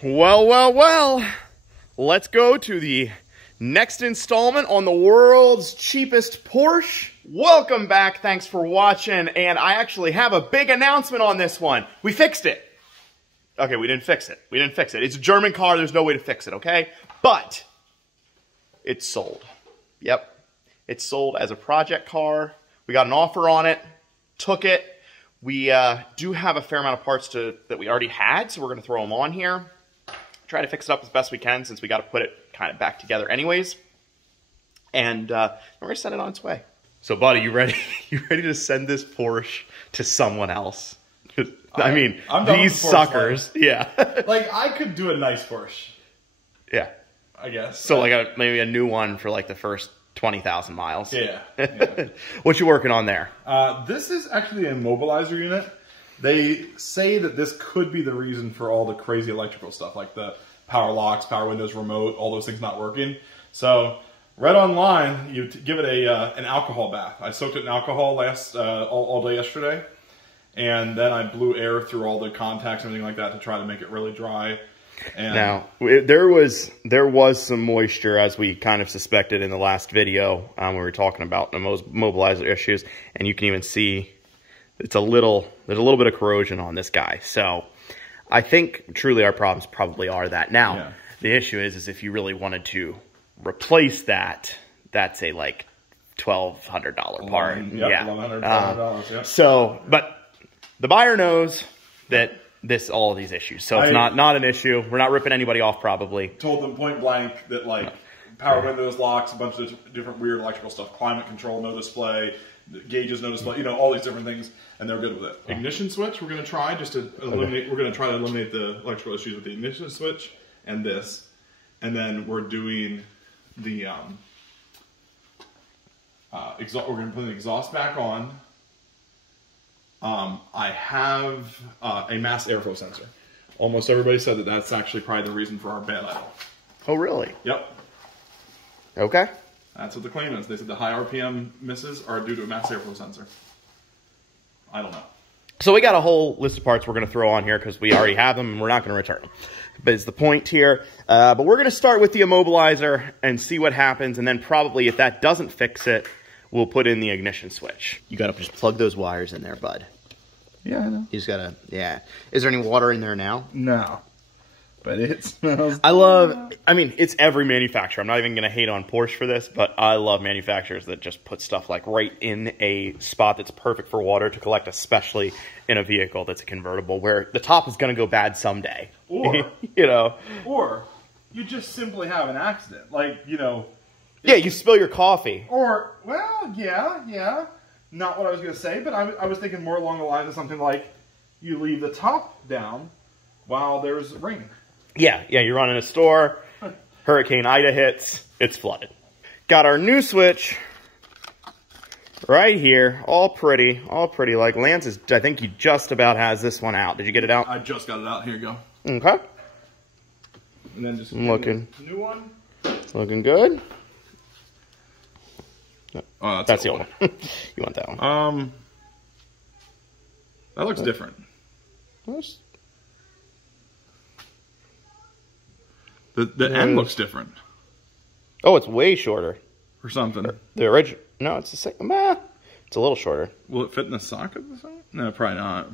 Well, let's go to the next installment on the world's cheapest Porsche. Welcome back, thanks for watching, and I actually have a big announcement on this one. We fixed it. Okay, we didn't fix it. It's a German car, there's no way to fix it, okay? But it's sold. Yep, it's sold as a project car. We got an offer on it, took it. We do have a fair amount of parts that we already had, so we're gonna throw them on here. Try to fix it up as best we can since we got to put it kind of back together anyways. And we're going to send it on its way. So, buddy, you ready? You ready to send this Porsche to someone else? I mean, these suckers. Yeah. Like, I could do a nice Porsche. Yeah. I guess. So, like, maybe a new one for, like, the first 20,000 miles. Yeah. What you working on there? This is actually an Immobilizer unit. They say that this could be the reason for all the crazy electrical stuff, like the power locks, power windows, remote, all those things not working. So, read online, you give it an alcohol bath. I soaked it in alcohol all day yesterday, and then I blew air through all the contacts and everything like that to try to make it really dry. And now, there was some moisture, as we kind of suspected in the last video when we were talking about the Immobilizer issues, and you can even see there's a little bit of corrosion on this guy. So I think truly our problems probably are that. Now, the issue is if you really wanted to replace that, that's a like $1,200 part. Yep, yeah. $1,100. Yep. So, but the buyer knows that all of these issues. So it's not an issue. We're not ripping anybody off probably. Told them point blank that like power windows, locks, a bunch of different weird electrical stuff, climate control, no display, gauges, no display, you know, all these different things, and they're good with it. Ignition switch, we're going to try just to eliminate, we're going to try to eliminate the electrical issues with the ignition switch and this. And then we're doing the, we're going to put the exhaust back on. I have a mass airflow sensor. Almost everybody said that that's actually probably the reason for our bad idle. Oh, really? Yep. Okay. That's what the claim is. They said the high RPM misses are due to a mass airflow sensor. I don't know. So we got a whole list of parts we're going to throw on here because we already have them and we're not going to return them. But it's the point here. But we're going to start with the Immobilizer and see what happens. And then probably if that doesn't fix it, we'll put in the ignition switch. You got to just plug those wires in there, bud. Yeah, I know. You just got to, yeah. Is there any water in there now? No. But it smells. I mean, it's every manufacturer. I'm not even going to hate on Porsche for this, but I love manufacturers that just put stuff like right in a spot that's perfect for water to collect, especially in a vehicle that's a convertible where the top is going to go bad someday. Or, you know. Or you just simply have an accident. Like, you know. Yeah, you spill your coffee. Or, well, yeah. Not what I was going to say, but I was thinking more along the lines of something like you leave the top down while there's rain. Yeah, you're running a store, Hurricane Ida hits, it's flooded. Got our new switch right here, all pretty. Like Lance is, I think he just about has this one out. Did you get it out? I just got it out. Here you go. Okay. And then just looking. New one. Looking good. Oh, that's the old one. You want that one? That looks different. The end looks different. Oh, it's way shorter. Or something. The original. No, it's the same. It's a little shorter. Will it fit in the socket the same? No, probably not.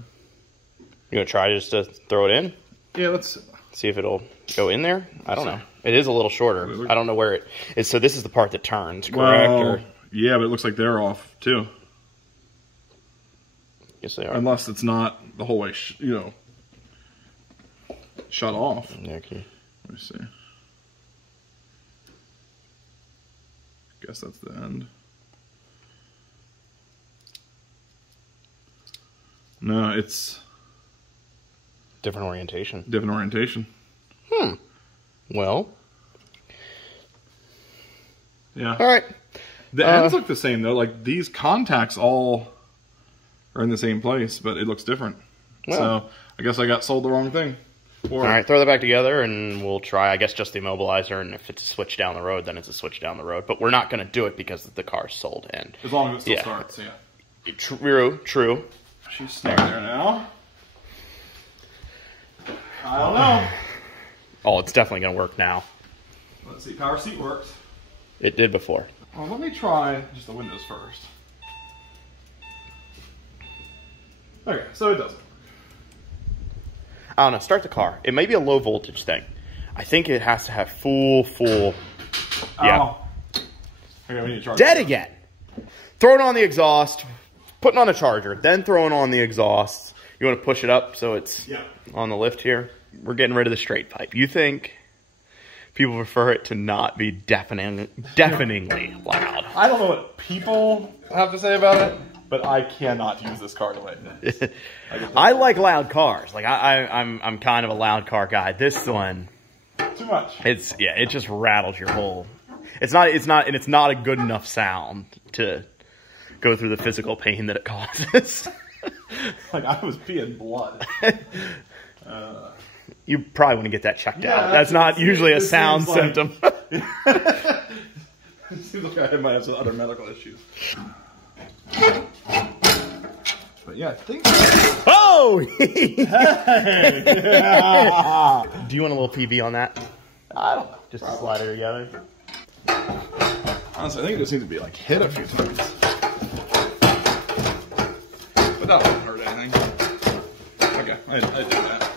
You gonna try just to throw it in? Yeah, let's see if it'll go in there. I don't know. It is a little shorter. I don't know where it is. So this is the part that turns, correct? Well, yeah, but it looks like they're off too. Yes, they are. Unless it's not the whole way, shut off. Yeah, okay. Let me see. Guess that's the end. No, it's different orientation. Different orientation. Well. Yeah. All right. The ends look the same though. Like these contacts all are in the same place, but it looks different. Well, so I guess I got sold the wrong thing. All right, throw that back together, and we'll try, I guess, just the Immobilizer, and if it's a switch down the road, then it's a switch down the road. But we're not going to do it because the car's sold. And as long as it still starts, yeah. True. She's stuck there now. I don't know. Oh, it's definitely gonna work now. Let's see, power seat works. It did before. Well, let me try just the windows first. Okay, so it doesn't. I don't know, start the car. It may be a low voltage thing. I think it has to have full, yeah. Oh. Okay, we need to charge Dead again. Throwing on the exhaust, putting on a charger, then throwing on the exhaust. You want to push it up so it's on the lift here. We're getting rid of the straight pipe. You think people prefer it to not be deafeningly loud? I don't know what people have to say about it, but I cannot use this car the way it is. I like loud cars. Like I'm kind of a loud car guy. This one, too much. It just rattles your whole. It's not a good enough sound to go through the physical pain that it causes. Like I was peeing blood. You probably want to get that checked out. That's not usually a sound symptom. It seems like I might have some other medical issues. But yeah, I think. Oh! Do you want a little PV on that? I don't know. Just to slide it together. Honestly, I think it just needs to be like hit a few times. But that won't hurt anything. Okay, I did that.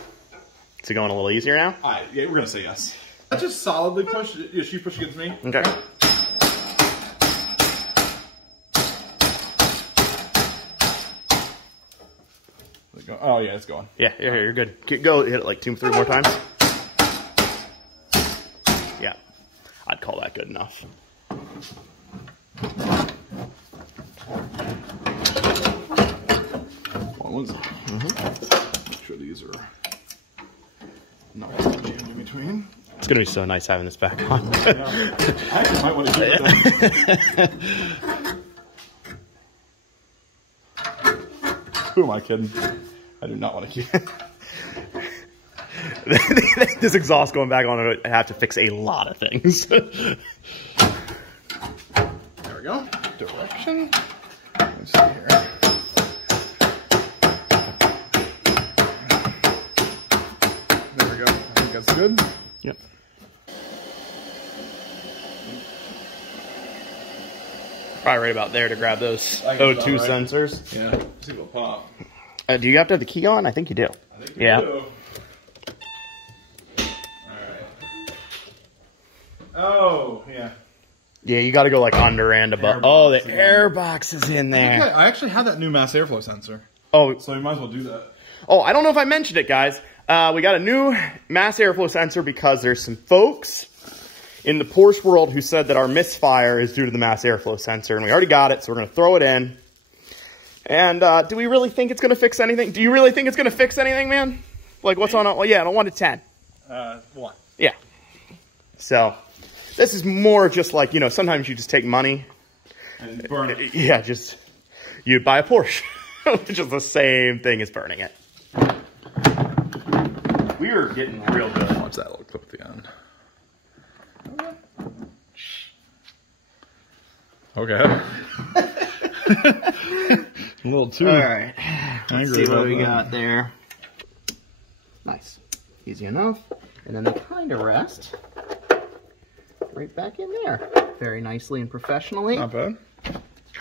Is it going a little easier now? Yeah, we're gonna say yes. I just solidly push. She push against me. Okay. Oh yeah, it's going. Yeah, you're good. Go hit it like 2-3 more times. Yeah, I'd call that good enough. Make sure these are not jammed in between. It's gonna be so nice having this back on. I actually might want to keep it. Who am I kidding? I do not want to keep it. This exhaust going back on it, I have to fix a lot of things. There we go. Direction. Let's see here. There we go. I think that's good. Yep. Probably right about there to grab those O2 sensors. Yeah. See if it'll pop. Do you have to have the key on? I think you do. I think you do. Oh, yeah. Yeah, you got to go like under and above. Oh, the air box is in there. Okay, I actually have that new mass airflow sensor. Oh, so you might as well do that. Oh, I don't know if I mentioned it, guys. We got a new mass airflow sensor because there's some folks in the Porsche world who said that our misfire is due to the mass airflow sensor, and we already got it, so we're going to throw it in. And do we really think it's going to fix anything? Do you really think it's going to fix anything, man? Like, what's on? Well, yeah, on a 1 to 10. 1. Yeah. So this is more just like, you know, sometimes you just take money and burn it. Yeah, just you buy a Porsche, which is the same thing as burning it. We are getting real good. Watch that little clip at the end. Okay. A little too. All right. Let's see what we that. got there. Nice. Easy enough. And then they kind of rest right back in there. Very nicely and professionally. Not bad.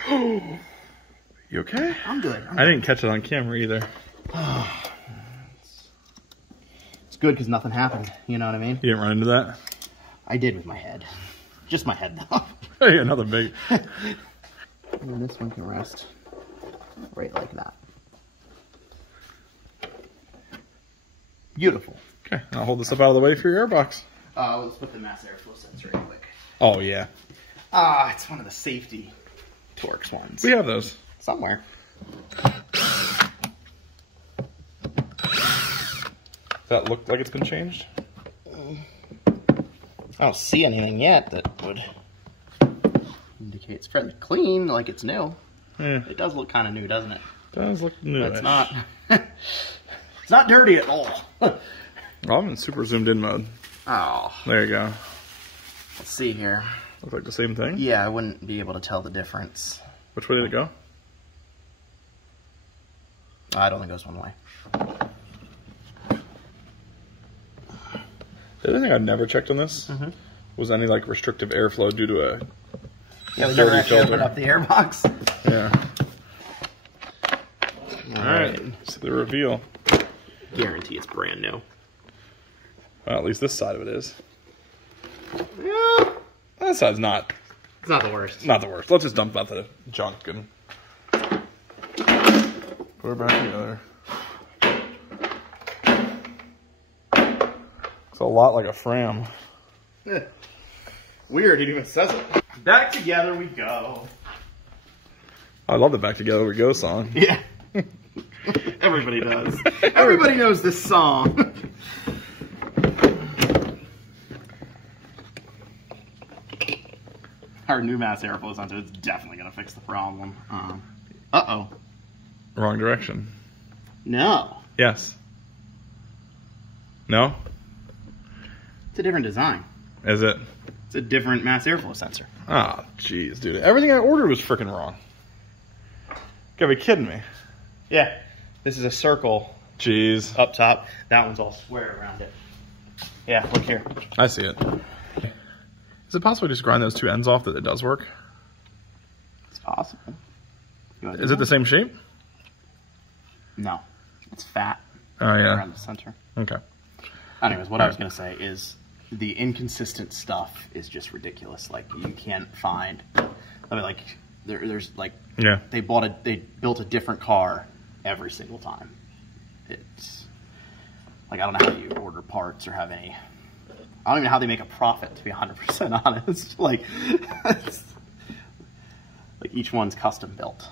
You okay? I'm good. I didn't catch it on camera either. It's good because nothing happened. You know what I mean? You didn't run into that? I did with my head. Just my head, though. Hey, another big. And then this one can rest right like that. Beautiful. Okay, I'll hold this up out of the way for your airbox. Let's put the mass airflow sensor real quick. Oh, yeah. It's one of the safety Torx ones. We have those. Somewhere. Does that look like it's been changed? I don't see anything yet that would indicate it's fairly clean, like it's new. Yeah. It does look kind of new, doesn't it? Does look new. But it's not. It's not dirty at all. Well, I'm in super zoomed in mode. Oh. There you go. Let's see here. Looks like the same thing. Yeah, I wouldn't be able to tell the difference. Which way did it go? I don't think it goes one way. The other thing I never checked on this was any like restrictive airflow due to a we never actually opened up the air box. Yeah. All right. So the reveal. Guarantee it's brand new. Well, at least this side of it is. Yeah. That side's not. It's not the worst. Not the worst. Let's just dump out the junk and put it back together. It's a lot like a Fram. Weird, it even says it. Back together we go. I love the Back Together We Go song. Yeah. Everybody does. Everybody knows this song. Our new mass airflow sensor is definitely going to fix the problem. Uh-oh. Wrong direction. No. Yes. No? It's a different design. Is it? It's a different mass airflow sensor. Ah, jeez, dude. Everything I ordered was freaking wrong. You gotta be kidding me. Yeah. This is a circle. Jeez. Up top. That one's all square around it. Yeah, look here. I see it. Is it possible to just grind those two ends off that it does work? It's possible. Is it the same shape? No. It's fat. Oh, yeah. Around the center. Okay. Anyways, what I was going to say is the inconsistent stuff is just ridiculous. Like, you can't find... I mean, like, there's, like... Yeah. They built a different car every single time. It's... Like, I don't know how you order parts or have any... I don't even know how they make a profit, to be 100% honest. Like, like each one's custom built.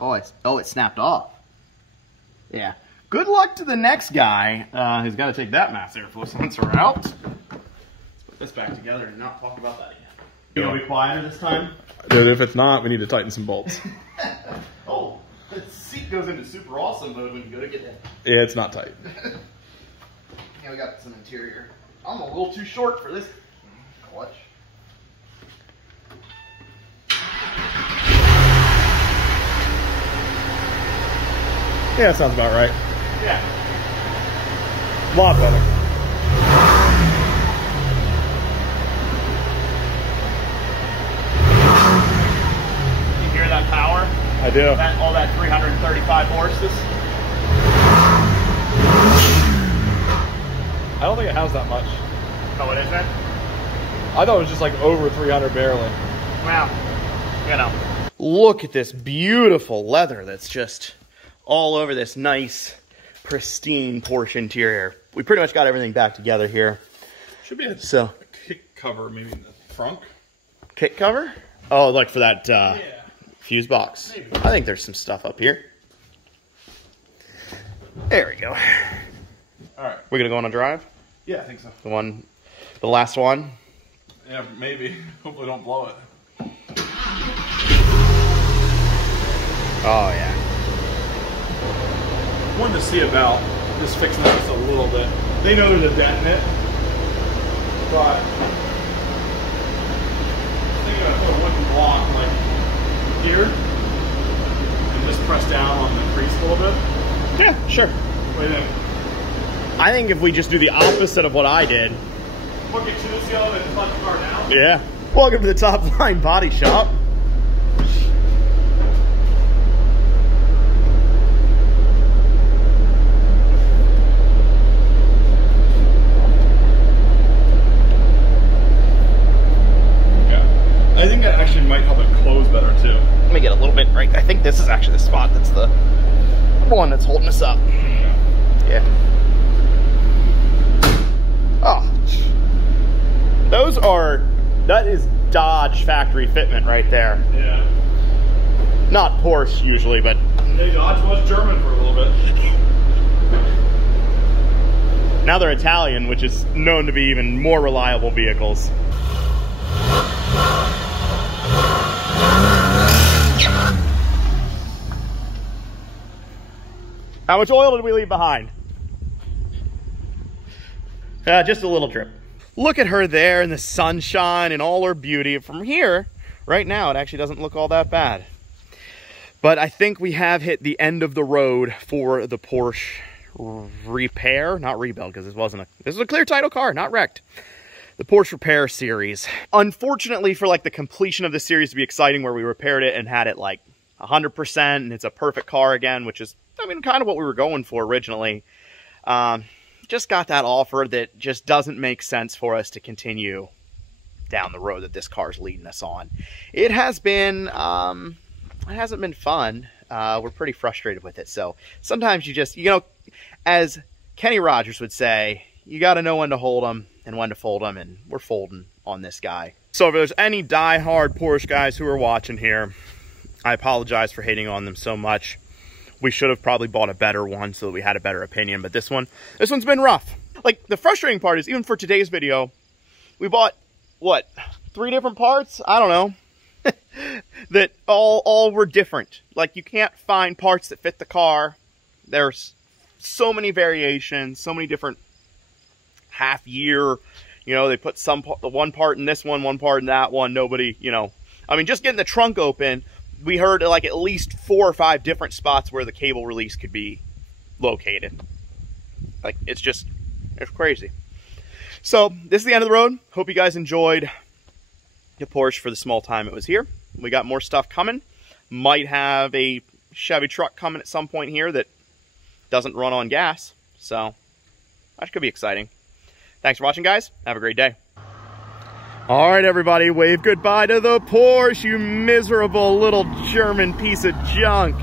Oh, it snapped off. Yeah. Good luck to the next guy who's got to take that mass airflow sensor out. Let's put this back together and not talk about that again. You gonna be quieter this time? Dude, if it's not, we need to tighten some bolts. Oh, the seat goes into super awesome mode when you go to get in. Yeah, it's not tight. Yeah, we got some interior. I'm a little too short for this clutch. Yeah, that sounds about right. Yeah. A lot better. You hear that power? I do. All that 335 horses? I don't think it has that much. Oh, it isn't? I thought it was just like over 300 barely. Well, you know. Look at this beautiful leather that's just all over this nice, pristine Porsche interior. We pretty much got everything back together here. Should be a kick cover maybe in the front. Kick cover? Oh, like for that fuse box. Maybe. I think there's some stuff up here. There we go. All right. We're going to go on a drive? Yeah, I think so. The last one? Yeah, maybe. Hopefully don't blow it. Oh, yeah. Wanted to see about just fixing this a little bit. They know there's a dent in it, but I think I put a wooden block like here and just press down on the crease a little bit. Yeah, sure. What do you think? I think if we just do the opposite of what I did. Look at you, see how they touch the car now? Yeah. Welcome to the Top Line Body Shop. I think that actually might help it close better too. Let me get a little bit right. I think this is actually the spot that's the one that's holding us up. Yeah. Oh. That is Dodge factory fitment right there. Yeah. Not Porsche usually, but. Hey, Dodge was German for a little bit. Now they're Italian, which is known to be even more reliable vehicles. How much oil did we leave behind? Just a little drip. Look at her there in the sunshine and all her beauty. From here, right now, it actually doesn't look all that bad. But I think we have hit the end of the road for the Porsche repair, not rebuild, because this was a clear title car, not wrecked. The Porsche Repair Series. Unfortunately, for like the completion of the series to be exciting, where we repaired it and had it like 100% and it's a perfect car again, which is, I mean, kind of what we were going for originally. Just got that offer that just doesn't make sense for us to continue down the road that this car's leading us on. It has been, it hasn't been fun. We're pretty frustrated with it. So sometimes you just, you know, as Kenny Rogers would say, you got to know when to hold them and when to fold them, and we're folding on this guy. So if there's any die-hard Porsche guys who are watching here, I apologize for hating on them so much. We should have probably bought a better one so that we had a better opinion, but this one's been rough. Like, the frustrating part is, even for today's video, we bought, what, 3 different parts? I don't know. That all were different. Like, you can't find parts that fit the car. There's so many variations, so many different half year, you know, they put one part in this one part in that one. Nobody, you know, I mean, just getting the trunk open, we heard like at least 4 or 5 different spots where the cable release could be located. Like, it's crazy. So this is the end of the road. Hope you guys enjoyed the Porsche for the small time it was here. We got more stuff coming. Might have a Chevy truck coming at some point here that doesn't run on gas. So that could be exciting. Thanks for watching, guys. Have a great day. All right, everybody, wave goodbye to the Porsche, you miserable little German piece of junk.